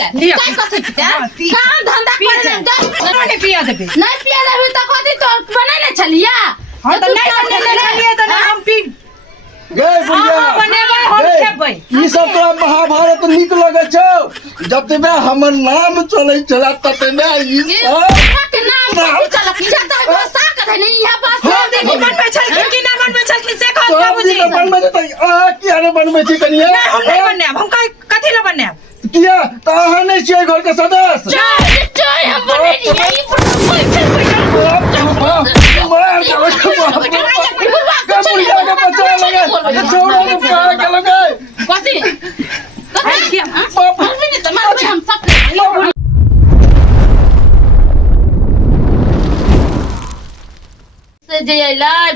चाय चाय कथि चाय काम धंधा करे नहीं पिया देबे तो कथि तो बनैले छलिया हां तो नहीं बनैले छलिए तो हम पी गे बुढ़िया बनेबै हम खेबै ई सब तो महाभारत नीक लगे छौ जतबे हमर नाम चलै छला ततबे ई सब के नाम चलक जाता है भाषा कथि नहीं यहां पास देखि बनबै छल कि ना बनबै छल कि से कहत बाबूजी सब बनबै त आ किया ने बनबै छी कनिया हम नहीं बनैब हम कथि ल बनैब किया त अहाँ नहीं छियै घर के सदस्य चाय हम बने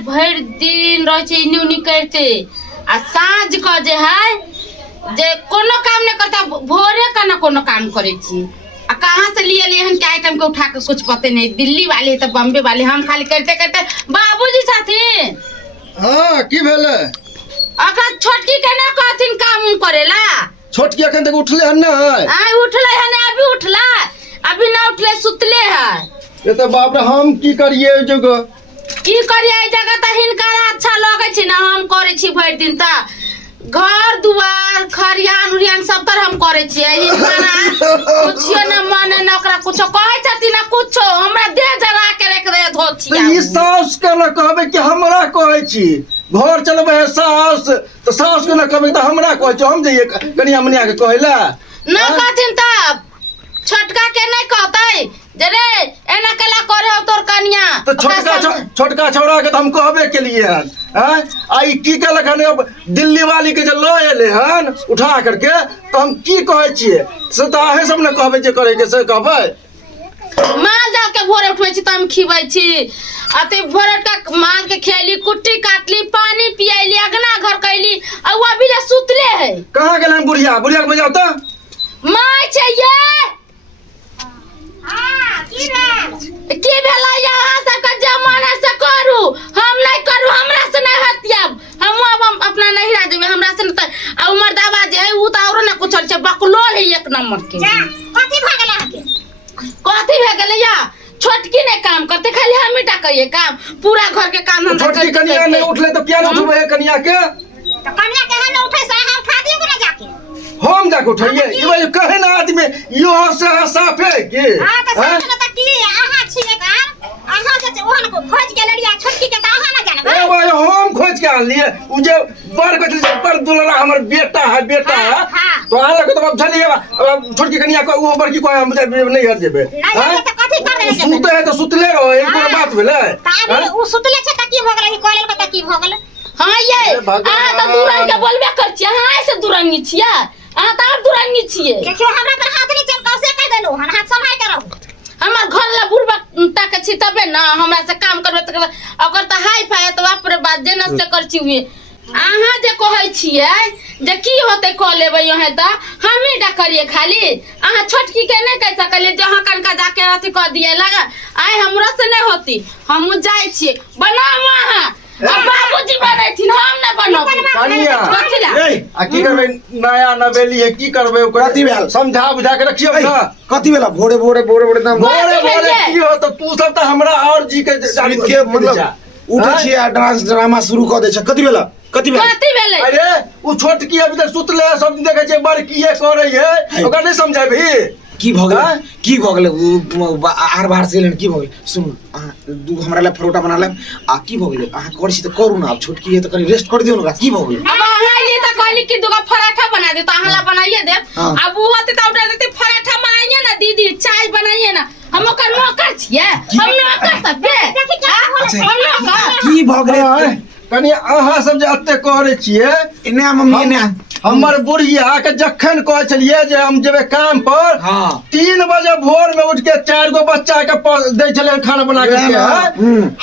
भर दिन रहे न्यूनी करते आ साँझ क जे है जे कोनो काम नहीं करता भोरे का ना कोनो काम करे छी आ कहाँ से लिए हन क्या आइटम के उठा के कुछ पते नहीं दिल्ली वाले तो बॉम्बे वाले हम खाली करते करते बाबूजी साथी हां की भेले अगर छोटकी के ना कहथिन काम करेला छोटकी अखन तक उठले हन ना आ उठले हन अभी उठला अभी ना उठले सुतले है ये तो बाप रे हम की करिए जगह की करिए जगह त हिनकर अच्छा लगे छी ना हम करे छी भर दिन त घर दुआर खरियान उरियान सब तर हम करे छिए कुछो न माने न ओकरा कुछो कहै छथि ना कुछो हमरा दे जरा के रख दे धोछिया ई सास के न कहबे कि हमरा कहै छी घर चलबे सास तो सास के न कहबे त हमरा कहै छी हम जइए कनिया मनिया के कहैला न कहथिन तब छोटका के नहीं कहतै जे रे एना केला करे हो तोर कनिया तो छोटका छौड़ा के तो हम कहबे के लिए हन हैं आई की केलक हन अब दिल्ली वाली के जे ल एले हन उठा करके तो हम की कहै छिए से त अहे सब न कहबे जे करे के से कहबै माल जाल के भोरे उठबै छी त हम खिबै छी अते भोरे का माल के खेली कुट्टी काटली पानी पियली अगना घर कैली आ वो अभी ले सुतले है कहां गेलन बुढ़िया के बजाओ त माय छै ये की भेला यहाँ सबका जमाना से करू हम नहीं करू हमरा से नहीं हतियाब हम अब अपना नहीं रह जेबे हमरा से त आ उमर दावा जे उ त और ना कुछ छै बकलोल है एक नंबर के कथि भ गेलै हके कथि भ गेलै या छोटकी ने काम करते खाली हम ही करिए काम पूरा घर के काम हम छोटकी कनिया नहीं उठले तो क्या न उठबे कनिया के तो कनिया के न उठे से हम उठा दिए ना जाके हम जाके उठाइए ई भाई कहे ना आदमी यो से साफे के हां तो साफ न त की आहा छिए कार आहा जे ओहन को खोज के लड़िया छोटकी के त आहा ना जानबे ए भाई हम खोज के आन लिए उ जे बड़ कथि से पर दुलरा हमर बेटा है तो आला के तो अब चलिए अब छोटकी कनिया को वो बड़की को हम नहीं हट जेबे नहीं तो कथि कर देले सुते है तो सुतले रहो एक कोनो बात भेले त उ सुतले छ त की भ गेलै कोइल के त की भ गेलै हां ये आ त दुरंग के बोलबे कर छिए हां ऐसे दुरंगी छिए आ त और दुरंगी छिए देखियो हमरा पर हाथ नहीं चल कैसे कह देलो हम हाथ संभाल के रहो हमर घर ला बुढ़बा तक छी तबे ना हमरा से काम करबे त ओकर त हाई फाई त बाप रे बात जे न से कर छी हुए अहाँ जे कहै छिए जे की होते क लेबै यहे त हम ही डा करिए खाली अहाँ छोटकी के नहीं कह सकले जहां कनका जाके अथि क दिए लगा आइ हमरा से नहीं होती हम जाय छी बनावा हां अब बाबूजी बनैथिन हम न बनाबू कनिया कथिला आ की करबे नया नवेली है की करबे ओकरा कथि भेल समझा बुझा के रखियो ना कथि भेला भोरे एकदम बोले की हो तो तू सब त हमरा और जी के सुमित के मतलब उठे छी आ डांस ड्रामा शुरू क दे छ कथि भेला कथि भेले अरे उ छोटकी अभी तक सुतले सब दिन देखे छै बड़की है करे है ओकरा नहीं समझाबी की भ गेलै आर बाहर से एलन की भ गेलै सुन दू हमरा ले परोठा बना ले आ की भ गेलै अहाँ करै छी त करू ना अब छोटकी है त कनी रेस्ट कर दियौ ना की भ गेलै अब अहाँ लिए त कहली कि दुगो पराठा बना दे त अहाँ ला बनाइए दे अब वो होते त ऑर्डर देते पराठा बनाइए ना दीदी चाय बनाइए ना हम ओकर नौकर छिए हम नौकर सबे हम नौकर की भ गेलै कनी अहाँ सब जे अत्ते करे छिए एने मम्मी ने हमर बुढ़िया के जखन कहै छलिए जे हम जेबे काम पर 3 बजे भोर में उठ के 4 गो बच्चा के दे छले खाना बना के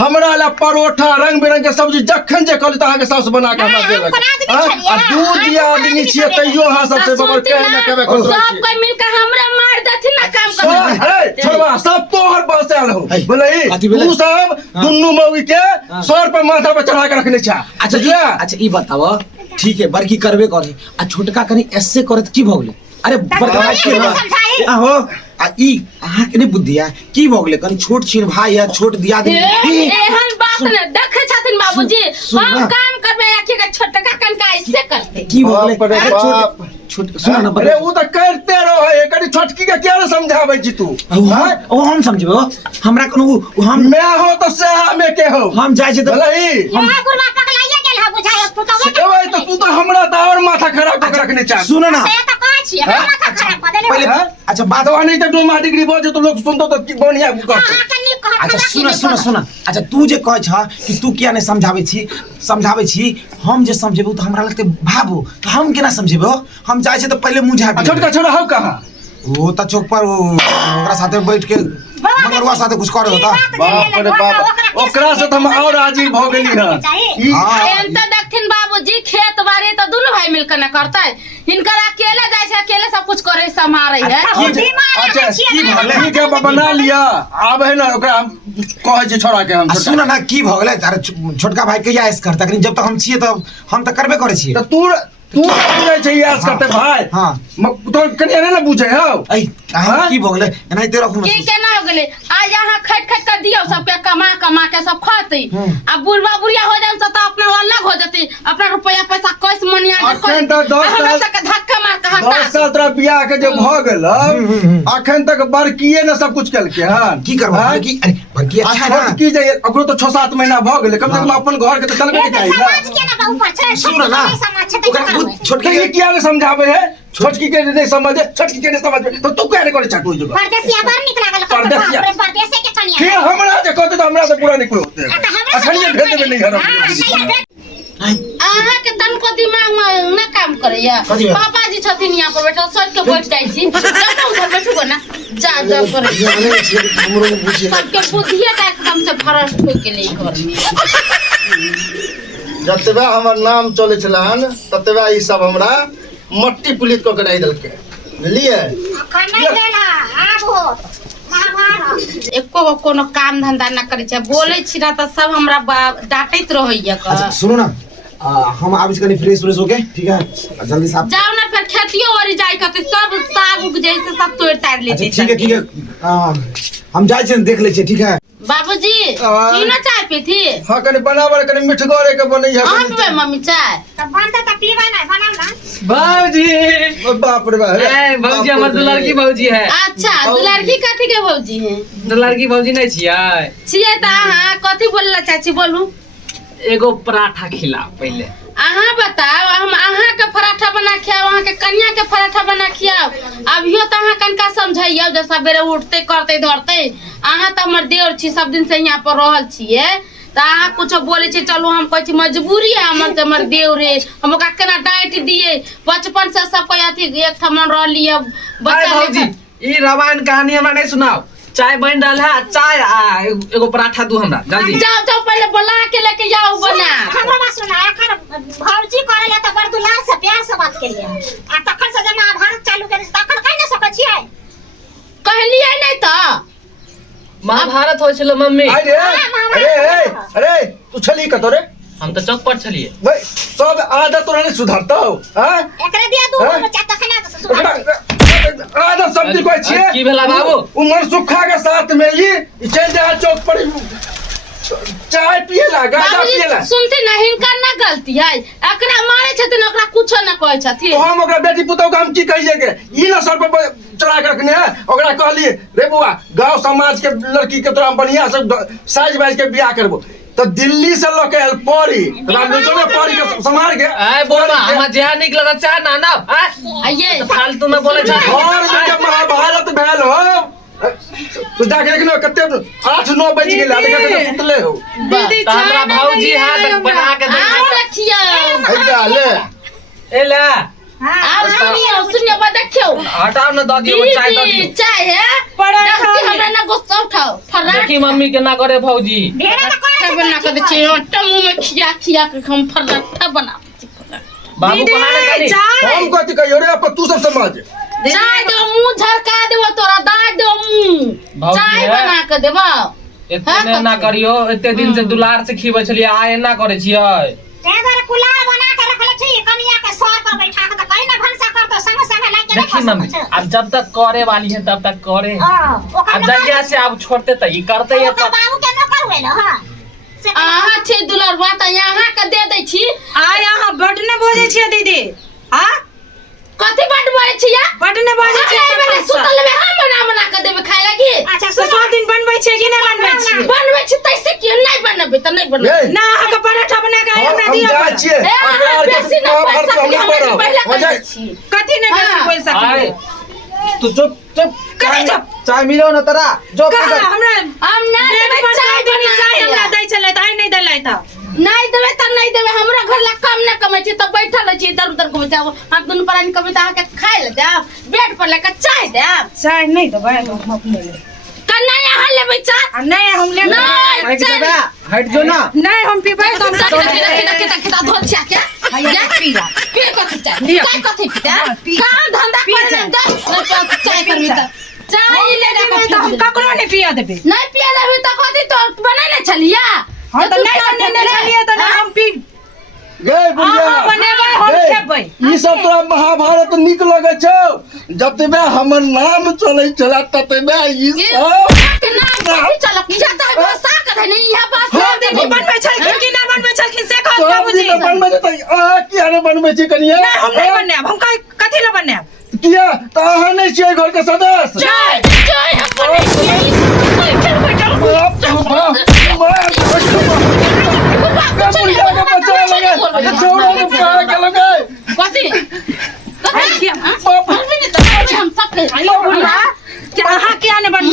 हमरा ला परोठा रंग बिरंग के सब्जी जखन जे कहली त अहाँ के सास बना के हमरा देलक आ दूध दिया आदमी छिए तैयो अहाँ सब से बबर के न कहबे कर सब कोई मिलकर हमरा मार देथिन ना काम कर ए छोड़वा सब तोहर पास आल हो बोले तू सब दुन्नु मौगी के सर पर माथा पर चढ़ा के रखने छा अच्छा ई बताओ ठीक है बड़की करबे करे आ छोटका कनी ऐसे करे त की भ गेलै अरे बड़का के आहो आ ई अहाँ के नहीं बुद्धि है की भ गेलै कनी छोट छिन भाई है छोट दिया दे एहन बात ने देखे छथिन बाबूजी सुन हम ना। काम करबे आखी के छोटका कनका ऐसे करते की भ बाप रे गेलै बाप। छोट सुन ना अरे वो तो करते रहो कनी छोटकी के क्या समझावे छी तू ओ हम समझबो हमरा कोनो हम मैं हो तो से में के हो हम जाय छै त भलाई यहाँ गुरमा पकड़ाइए गेल है बुझाए पुतौवे एबै तो तू तो हमरा तो और माथा खराब कर रखने चाह सुन ना से तो कहै छी हम माथा खराब कर देले पहले हाँ? अच्छा बात तो नहीं तो डोमा डिग्री बोझे तो लोग सुनतो तो की बढ़िया करतो हां कनी कहत अच्छा सुन अच्छा तू जे कहै छ कि तू किया नहीं समझाबै छी हम जे समझेबो तो हमरा लगते भाबो तो हम केना समझेबो हम जाय छै तो पहले मुंह झापी छोटका छोरा हो कहां वो त चौक पर ओकरा साथे बैठ के मंगरवा साथे कुछ करे होता बाप रे बाप ओकरा से तो हम और आजीव भ गेली हन एहन त देखथिन बाबूजी खेत बाड़ी तो दोनों भाई मिलकर न करते हिनकर अकेले जाय छै अकेले सब कुछ करे संभारे है अच्छा की भले ठीक है बना लिया आब है ना ओकरा हम कहै छै छोरा के हम सुन ना की भ गेलै अरे छोटका भाई कहिया ऐस करता लेकिन जब तक हम छिए तब हम त करबे करे छिए तो तू बुझै छै यास करते भाई हाँ। तो कनी ना बुझै हो ऐ अहाँ की भ गेलै एनाइते रखू की केना हो गेले आज यहाँ खट खट कर दियो सबके कमा के सब खाते अब बुढ़वा बुढ़िया हो जाए तो अपना अलग हो जाती अपना रुपया पैसा कैस मनिया अखन तो 10 साल धक्का मार के 10 हटा साल तोरा बियाह के जे भ गेल अखन तक बड़कीए ने सब कुछ केलकै हन की करबा की अरे बड़की अच्छा है ना की जे ओकरो तो 6-7 महीना भ गेलै कम से कम अपन घर के तो चलबे के चाहिए समाज के ना ऊपर छै सुन ना समाज छै ओकरा त बुद्धि छोटकी छोटकी किया नहीं समझावे है छोटकी के नहीं समझे छोटकी के नहीं समझे तो तू क्या नहीं करे चाकू जगह परदेसिया बाहर निकला गेल परदेसिया। परदेसे के कनिया फिर हमरा जे कहते तो हमरा से पूरा निकलो होते अखन ये भेज देबे नहीं घर अहाँ के तन को दिमाग में ना काम करैया कथी बा? पापा जी छथिन यहाँ पर बैठल सट के बैठ जाइ छी जाओ उधर बैठो ना जा करे हमरो ने बुझिए सबके बुद्धिया का एकदम से भ्रष्ट हो के नहीं घर में जतबे हमर नाम चले छलन ततबे ई सब हमरा मट्टी पुलित को कराई देलके बुझलिए खाना लेला आबो महाभारत एको गो कोनो काम धंधा ना करे छै बोले छी ना त सब हमरा डांटैत रहैया अच्छा क सुनो ना हम आबिस कनी फ्रेश होके ठीक है जल्दी साफ जाओ ना फिर खेतियो और जाय कते सब साग उग जैसे सब तोड़ ताड़ ले अच्छा ठीक है हम जाय छै देख ले छै ठीक है बाबूजी पीना चाय पीथी हां कनी बनावर कनी मिठगरे के बनै है आप पे मम्मी चाय त बनता त पीबा ना बनाऊ ना भाजी बाप रे बाप ए भौजी हमर दुलार की भौजी है अच्छा दुलारकी कथी के भौजी है दुलार की भौजी नहीं छियै छियै त अहाँ कथी बोलला चाची बोलू एगो पराठा खिला पहले अहाँ बताओ हम अहाँ के पराठा बना खियाओ अहाँ के कन्या के पराठा बना खियाओ अभियो तो अहाँ कनका समझाइयो जे सबेरे उठते करते धरते अहाँ तो हमर देवर छी सब दिन से यहाँ पर रहल छियै त अहाँ कुछ बोले छी चलो हम कहै छी मजबूरी है हमर देवर है हम ओकरा केना डांट दिए बचपन से सब कोई अथी एक ठमन रहली है बच्चा भौजी ई रामायण कहानी हमरा नहीं सुनाओ चाय बन रहल है चाय आ एगो पराठा दू हमरा जल्दी जाओ पहले बुला के लेके जाओ बना हमरा बात सुना एखन भौजी करले त बड़ दुलार से प्यार से बात केलिए आ तखन से जे महाभारत चालू करे तखन कहि न सकै छियै कहलिए नहीं तो महाभारत होइ छलो मम्मी अरे अरे अरे तू छली कतो रे हम तो चौक पर छलिए भाई सब आदत तोरा नहीं सुधारतो हां एकरे दिया दू हाँ? बच्चा तखन से सुना आदत सब कोई छिए की भेला बाबू उमर सुखा के साथ में ये चल जा चौक पर चाय पिएला गाजा बाबूजी पिएला सुनते ना हिनकर ना गलती है एकरा मारे छथिन ओकरा कुछो ना कहै छथिन तो हम ओकरा बेटी पुतौ के हम की कहिए के ई ना सर पे चढ़ा के रखने है ओकरा कहलिए रे बुआ गांव समाज के लड़की के तोरा बढ़िया से साइज बाइज के बियाह करबो तो दिल्ली से लोग के परी राजनीति में परी के समार के ए बोला हम जेहा निक लगत चाह ना ना आइए फालतू में बोले छ और जब महाभारत भेल हो तो जाके देखनो कते 8-9 बज गेल आधा के सुतले हो दीदी तो हमरा भौजी हाथ बना के दे आओ रखियो हैदा ले ए ले आओ सुनियो बा देखियो हटाओ ना दादी वो चाय दो दीदी चाय है पराठा जल्दी हमरा ना गुस्सा उठाओ फराक देखी मम्मी के ना करे भौजी ढेरे त करे बना के दे छियो टमू में खिया खिया के हम फराठा बना बाबू बनाने कनी हम कहते कहियो रे अब तू सब समझ चाय दो मुंह झरका देबो तोरा दाद दो मुंह भौजी चाय है। बना के देबो इतने ना करियो इतने दिन से दुलार से खीबे छलिए आए ना करे छियै ते घर कुलार बना के रखले छी कनिया के सर पर बैठा के त कहि न भंसा कर तो संग संग लाग के ना देखी मम्मी फंस अब जब तक करे वाली है तब तक करे ओकर अब जल्दी से अब छोड़ते तो ये करते ये ओकर बाबू के न करवे न हां से अहाँ छी दुलरवा त यहाँ के दे दै छी आ यहाँ बड ने बोझे छियै दीदी हाँ कथी बड बोले छी या बड ने बोझे छियै मेरे सुतल में हम बना के देबे खाय लगी अच्छा तो 100 दिन बनबै छियै कि नहीं बनबै छियै बनबै छी तैसे कि नहीं बनबे त नहीं बनबे ए, ना अहाँ के पराठा बना के हमरा हम दिया जाइ छियै ए, हमरा आर के बेसी न घर पैसा पर कि हम हम पहले करब कर छी कथी ने बेसी हाँ। पैसा आए के तू चुप चुप कथी चुप? चाय मिलो ना तोरा जो कहा हमरा हम नहीं देबे चाय बना चाय हमरा दै छलै त आइ नहीं देलै त नहीं देबे त नहीं देबे हमरा घर ला कम न कमै छी त बैठल छी इधर उधर घुमै जाब हम दुनु प्राणी कभी त आके खाय ले जाब बेड पर लेके चाय देब चाय नहीं देबै हम अपने ले कन्ना यहाँ लेबै चाय आ नहीं हम ले नहीं चाय हट जो ना नहीं हम पीबै तो हम किता धोल छिया के हैया पिया पी कथी चाय लिया। चाय कथी पिता हाँ, पी। काम धंधा पी करे चाय। दे चाय कर भीतर चाय ले हम जा हम ककरो नहीं पिया देबै नहीं पिया देबे त कथी तो बनेने छलिया हम तो नहीं बनेने छलिए त हम पी गए बुढ़िया अहाँ बनेबै हम गए। खेबै ई सब तोरा महाभारत नीक लगे छौ जतबे हमर नाम चलै छला ततबे ई सब के नाम कथी चलक या त भाषा कथी नहीं यह भाषा हाँ, दीदी बनबै छलखिन कि ना बनबै छलखिन से कहत सब बाबूजी दिन बनबै छै त आ किया ने बनबै छी कनिया नहीं हम नहीं बनाएब हम कथी ले बनाएब किया त अहाँ नहीं छियै घर के सदस्य चाय चाय हम बने छी चल बैठल बाप रे बाप बुढ़िया के बच्चा लगे छोड़ो ने पाए के लगे कथी आई किया बाप रे हम सब अहाँ क्या ने बन